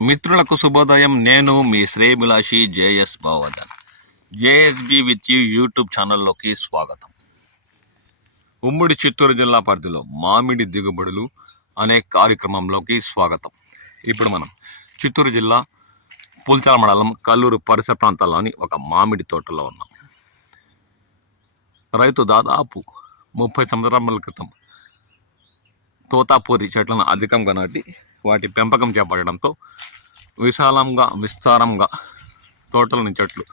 మిత్రులకు శుభోదయం. నేను మీ శ్రేయభిలాషి జేఎస్ భావోదన్. జేఎస్బి విత్ యూ యూట్యూబ్ ఛానల్లోకి స్వాగతం. ఉమ్మడి చిత్తూరు జిల్లా పరిధిలో మామిడి దిగుబడులు అనే కార్యక్రమంలోకి స్వాగతం. ఇప్పుడు మనం చిత్తూరు జిల్లా పుల్చాల మండలం కల్లూరు పరిసర ప్రాంతాల్లోని ఒక మామిడి తోటలో ఉన్నాం. రైతు దాదాపు 30 సంవత్సరాల క్రితం తోతాపూరి చెట్లను అధికంగా నాటి వాటి పెంపకం చేపట్టడంతో విస్తారంగా తోటలోని చెట్లు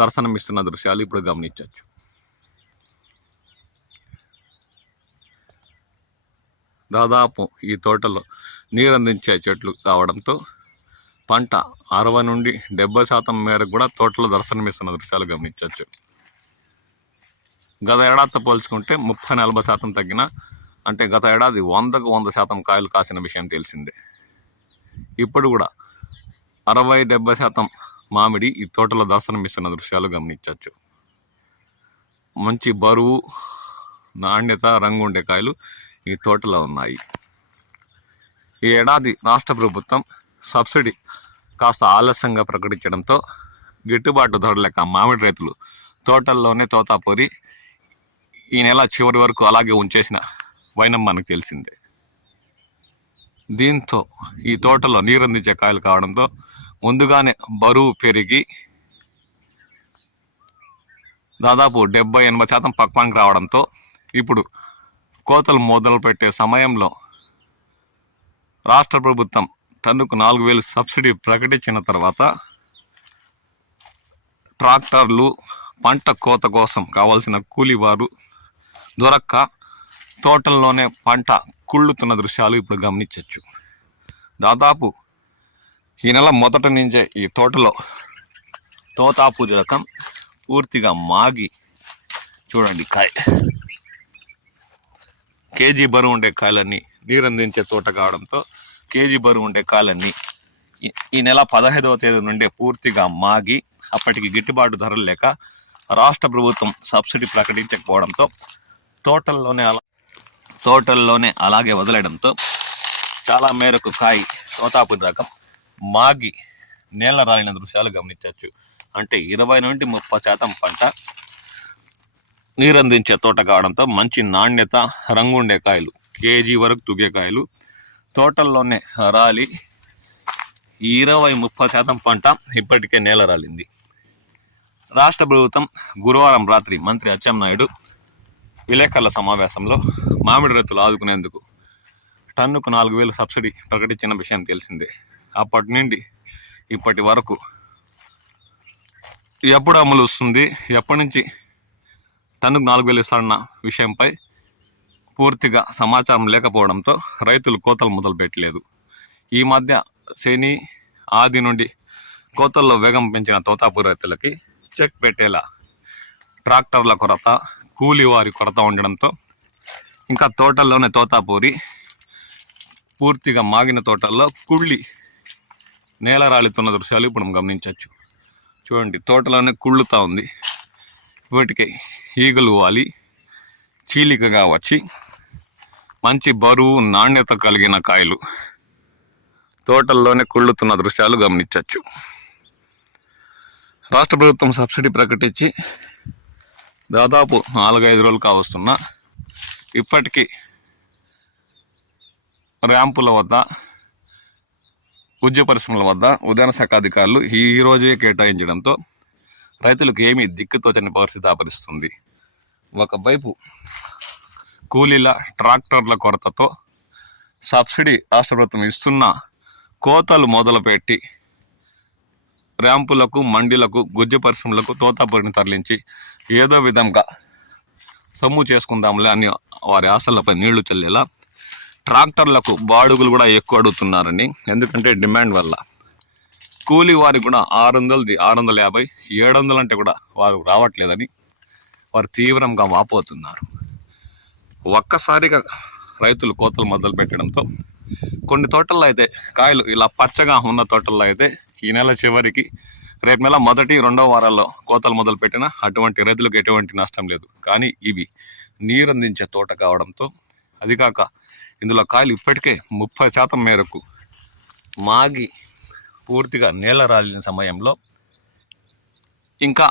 దర్శనమిస్తున్న దృశ్యాలు ఇప్పుడు గమనించవచ్చు. దాదాపు ఈ తోటలో నీరందించే చెట్లు కావడంతో పంట 60 నుండి 70% మేరకు కూడా తోటలో దర్శనమిస్తున్న దృశ్యాలు గమనించవచ్చు. గత ఏడాదితో పోల్చుకుంటే 30-40% తగ్గిన, అంటే గత ఏడాది 100% కాయలు కాసిన విషయం తెలిసిందే. ఇప్పుడు కూడా 60-70% మామిడి ఈ తోటలో దర్శనమిస్తున్న దృశ్యాలు గమనించవచ్చు. మంచి బరువు, నాణ్యత, రంగు ఉండే కాయలు ఈ తోటలో ఉన్నాయి. ఈ ఏడాది రాష్ట్ర ప్రభుత్వం సబ్సిడీ కాస్త ఆలస్యంగా ప్రకటించడంతో గిట్టుబాటు ధర లేక మామిడి రైతులు తోటల్లోనే తోతాపూరి ఈ నెల చివరి వరకు అలాగే ఉంచేసిన వైనం మనకు తెలిసిందే. దీంతో ఈ తోటలో నీరందించే కాయలు కావడంతో ముందుగానే బరువు పెరిగి దాదాపు 70-80% పక్వానికి రావడంతో ఇప్పుడు కోతలు మొదలు పెట్టే సమయంలో రాష్ట్ర ప్రభుత్వం టన్నుకు 4,000 సబ్సిడీ ప్రకటించిన తర్వాత ట్రాక్టర్లు, పంట కోత కోసం కావాల్సిన కూలీవారు దొరక్క తోటల్లోనే పంట కుళ్ళుతున్న దృశ్యాలు ఇప్పుడు గమనించవచ్చు. దాదాపు ఈ నెల మొదటి నుంచే ఈ తోటలో తోతాపూరి రకం పూర్తిగా మాగి చూడండి, కేజీ బరువు ఉండే కాయలన్నీ నీరందించే తోట కావడంతో కేజీ బరువు ఉండే కాయలన్నీ ఈ నెల 15వ తేదీ నుండి పూర్తిగా మాగి అప్పటికి గిట్టుబాటు ధరలు లేక రాష్ట్ర ప్రభుత్వం సబ్సిడీ ప్రకటించకపోవడంతో తోటల్లోనే అలాగే వదిలేయడంతో చాలా మేరకు కాయ తోతాపూరి రకం మాగి నేల రాలిన దృశ్యాలు గమనించవచ్చు. అంటే 20-30% పంట నీరందించే తోట కావడంతో మంచి నాణ్యత, రంగు ఉండే కాయలు, కేజీ వరకు తుగే కాయలు తోటల్లోనే రాలి 20-30% పంట ఇప్పటికే నేల రాలింది. రాష్ట్ర ప్రభుత్వం గురువారం రాత్రి మంత్రి అచ్చెన్నాయుడు విలేకరుల సమావేశంలో మామిడి రైతులు ఆదుకునేందుకు టన్నుకు 4,000 సబ్సిడీ ప్రకటించిన విషయం తెలిసిందే. అప్పటి నుండి ఇప్పటి వరకు ఎప్పుడు అమలు వస్తుంది, ఎప్పటి నుంచి టన్నుకు 4,000 ఇస్తారన్న విషయంపై పూర్తిగా సమాచారం లేకపోవడంతో రైతులు కోతలు మొదలు పెట్టలేదు. ఈ మధ్య శని, ఆది నుండి కోతల్లో వేగం పెంచిన తోతాపూరి రైతులకి చెక్ పెట్టేలా ట్రాక్టర్ల కొరత, కూలీ వారి కొరత ఉండడంతో ఇంకా తోటల్లోనే తోతాపూరి పూర్తిగా మాగిన తోటల్లో కుళ్ళి నేల రాలుతున్న దృశ్యాలు ఇప్పుడు గమనించవచ్చు. చూడండి, తోటలోనే కుళ్ళుతూ ఉంది. వీటికి ఈగలు వాలి చీలికగా వచ్చి మంచి బరువు, నాణ్యత కలిగిన కాయలు తోటల్లోనే కుళ్ళుతున్న దృశ్యాలు గమనించవచ్చు. రాష్ట్ర ప్రభుత్వం సబ్సిడీ ప్రకటించి దాదాపు 4-5 రోజులు కావస్తున్నా ఇప్పటికీ ర్యాంపుల వద్ద, ఉద్యోగ పరిశ్రమల వద్ద ఉద్యాన శాఖ అధికారులు ఈ రోజే కేటాయించడంతో రైతులకు ఏమీ దిక్కుతోచని పరిస్థితి ఆపరిస్తుంది. ఒకవైపు కూలీల, ట్రాక్టర్ల కొరతతో సబ్సిడీ రాష్ట్ర ప్రభుత్వం ఇస్తున్న కోతలు మొదలుపెట్టి ర్యాంపులకు, మండీలకు, గుజ్జు పరిశ్రమలకు తోతాపూరిని తరలించి ఏదో విధంగా సొమ్ము చేసుకుందాంలే అని వారి ఆశలపై నీళ్లు చల్లేలా ట్రాక్టర్లకు బాడుగులు కూడా ఎక్కువ అడుగుతున్నారని, ఎందుకంటే డిమాండ్ వల్ల కూలీ వారికి కూడా 600, 650, 700 అంటే కూడా వారు రావట్లేదని వారు తీవ్రంగా వాపోతున్నారు. ఒక్కసారిగా రైతులు కోతలు మొదలు పెట్టడంతో కొన్ని తోటల్లో అయితే కాయలు ఇలా పచ్చగా ఉన్న తోటల్లో అయితే ఈ నెల చివరికి, రేపు నెల మొదటి 2వ వారాల్లో కోతలు మొదలు పెట్టినా అటువంటి రైతులకు ఎటువంటి నష్టం లేదు. కానీ ఇవి నీరందించే తోట కావడంతో, అదికాక ఇందులో కాయలు ఇప్పటికే 30% మేరకు మాగి పూర్తిగా నేల రాలిన సమయంలో ఇంకా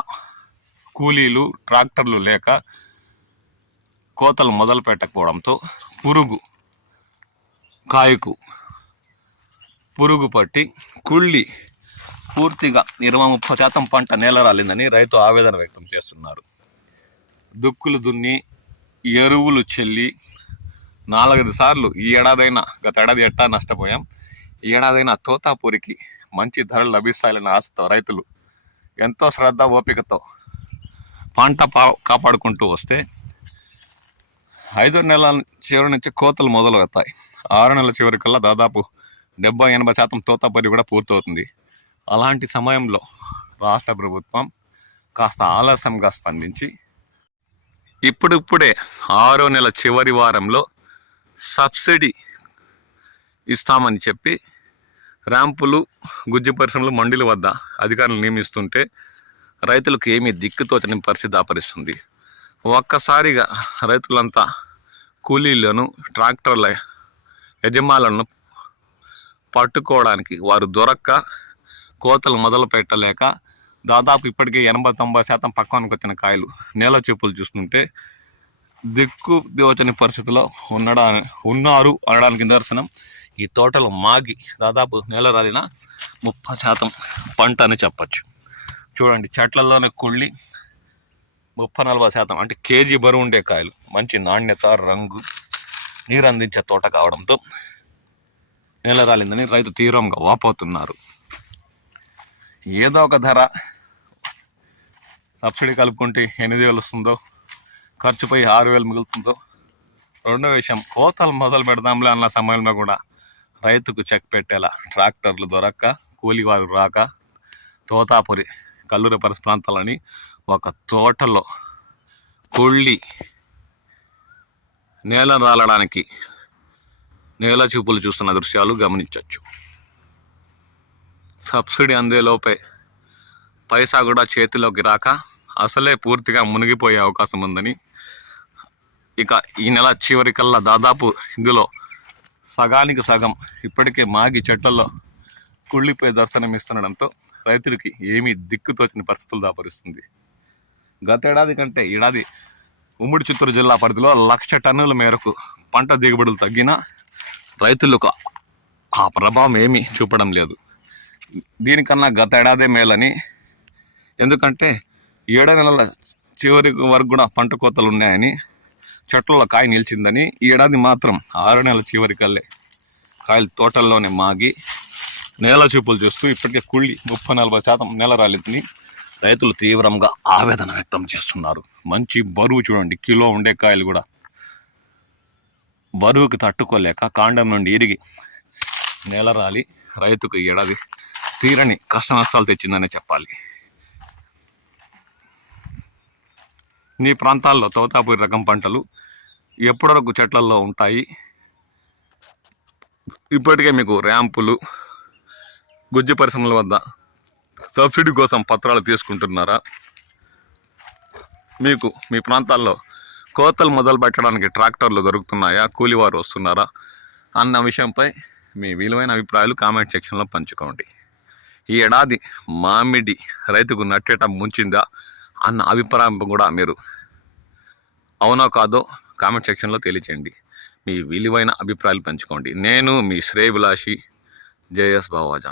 కూలీలు ట్రాక్టర్లు లేక కోతలు మొదలు పెట్టకపోవడంతో కాయకు పురుగు పట్టి కుళ్ళి పూర్తిగా 20-30% పంట నేల రాలిందని రైతు ఆవేదన వ్యక్తం చేస్తున్నారు. దుక్కులు దున్ని ఎరువులు చెల్లి 4-5 సార్లు ఈ ఏడాదైనా, గత ఏడాది ఎట్టా నష్టపోయాం, ఈ ఏడాదైనా తోతాపూరికి మంచి ధరలు లభిస్తాయని ఆశతో రైతులు ఎంతో శ్రద్ధ ఓపికతో పంట కాపాడుకుంటూ వస్తే 5 నెలల చివరి నుంచి కోతలు మొదలవుతాయి. 6 నెలల చివరికల్లా దాదాపు 70-80% తోతాపూరి కూడా పూర్తవుతుంది. అలాంటి సమయంలో రాష్ట్ర ప్రభుత్వం కాస్త ఆలస్యంగా స్పందించి ఇప్పుడిప్పుడే 6వ నెల చివరి వారంలో సబ్సిడీ ఇస్తామని చెప్పి ర్యాంపులు, గుజ్జు పరిశ్రమలు, మండీల వద్ద అధికారులు నియమిస్తుంటే రైతులకు ఏమీ దిక్కుతోచని పరిస్థితి దాపరిస్తుంది. ఒక్కసారిగా రైతులంతా కూలీలను, ట్రాక్టర్ల యజమానులను పట్టుకోవడానికి వారు దొరక్క కోతలు మొదలు పెట్టలేక దాదాపు ఇప్పటికే 80-90% పక్వానికి వచ్చిన కాయలు నేల చూపులు చూస్తుంటే దిక్కు దోచని పరిస్థితిలో ఉన్నారు అనడానికి నిదర్శనం ఈ తోటలు మాగి దాదాపు నేల రాలిన 30% పంట అని చెప్పచ్చు. చూడండి, చెట్లలోనే కుళ్ళి 30-40% అంటే కేజీ బరువు ఉండే కాయలు, మంచి నాణ్యత, రంగు, నీరు అందించే తోట కావడంతో నేల రాలిందని రైతు తీవ్రంగా వాపోతున్నారు. ఏదో ఒక ధర సబ్సిడీ కలుపుకుంటే 8,000 వస్తుందో, ఖర్చుపై 6,000 మిగులుతుందో. రెండో విషయం, కోతలు మొదలు పెడదాంలే అన్న సమయంలో కూడా రైతుకు చెక్ పెట్టేలా ట్రాక్టర్లు దొరక్క, కూలివారు రాక తోతాపురి, కల్లూరు పరిసర ప్రాంతాలని ఒక తోటలో కుళ్ళి నేల రాలడానికి నేల చూపులు చూస్తున్న దృశ్యాలు గమనించవచ్చు. సబ్సిడీ అందేలోపే పైసా కూడా చేతిలోకి రాక అసలే పూర్తిగా మునిగిపోయే అవకాశం ఉందని, ఇక ఈ నెల చివరికల్లా దాదాపు ఇందులో సగానికి సగం ఇప్పటికే మాగి చెట్లలో కుళ్ళిపోయి దర్శనమిస్తుండడంతో రైతులకి ఏమీ దిక్కుతోచని పరిస్థితులు దాపరిస్తుంది. గత ఏడాది కంటే ఏడాది ఉమ్మడి చిత్తూరు జిల్లా పరిధిలో 1,00,000 టన్నుల మేరకు పంట దిగుబడులు తగ్గినా రైతులకు ఆ ప్రభావం ఏమీ చూపడం లేదు. దీనికన్నా గత ఏడాదే మేలని, ఎందుకంటే 7 నెలల చివరి వరకు కూడా పంట కోతలు ఉన్నాయని, చెట్లలో కాయ నిలిచిందని, ఈ ఏడాది మాత్రం 6 నెలల చివరికల్లే కాయలు తోటల్లోనే మాగి నేల చూపులు చూస్తూ ఇప్పటికే కుళ్ళి 30-40% నేల రాలిందని రైతులు తీవ్రంగా ఆవేదన వ్యక్తం చేస్తున్నారు. మంచి బరువు చూడండి, కిలో ఉండే కాయలు కూడా బరువుకి తట్టుకోలేక కాండం నుండి ఇరిగి నేల రాలి రైతుకు ఏడాది తీరని కష్ట నష్టాలు తెచ్చిందనే చెప్పాలి. ఈ ప్రాంతాల్లో తోతాపూరి రకం పంటలు ఎప్పటివరకు చెట్లలో ఉంటాయి. ఇప్పటికే మీకు ర్యాంపులు, గుజ్జు పరిశ్రమల వద్ద సబ్సిడీ కోసం పత్రాలు తీసుకుంటున్నారా? మీకు మీ ప్రాంతాల్లో కోతలు మొదలు పెట్టడానికి ట్రాక్టర్లు దొరుకుతున్నాయా? కూలివారు వస్తున్నారా? అన్న విషయంపై మీ విలువైన అభిప్రాయాలు కామెంట్ సెక్షన్లో పంచుకోండి. ఈ ఏడాది మామిడి రైతుకు నట్టేట ముంచిందా అన్న అభిప్రాయం కూడా మీరు అవునో కాదో కామెంట్ సెక్షన్లో తెలియచేయండి. మీ విలువైన అభిప్రాయాలు పంచుకోండి. నేను మీ శ్రేయభిలాషి జేఎస్ బావాజాన్.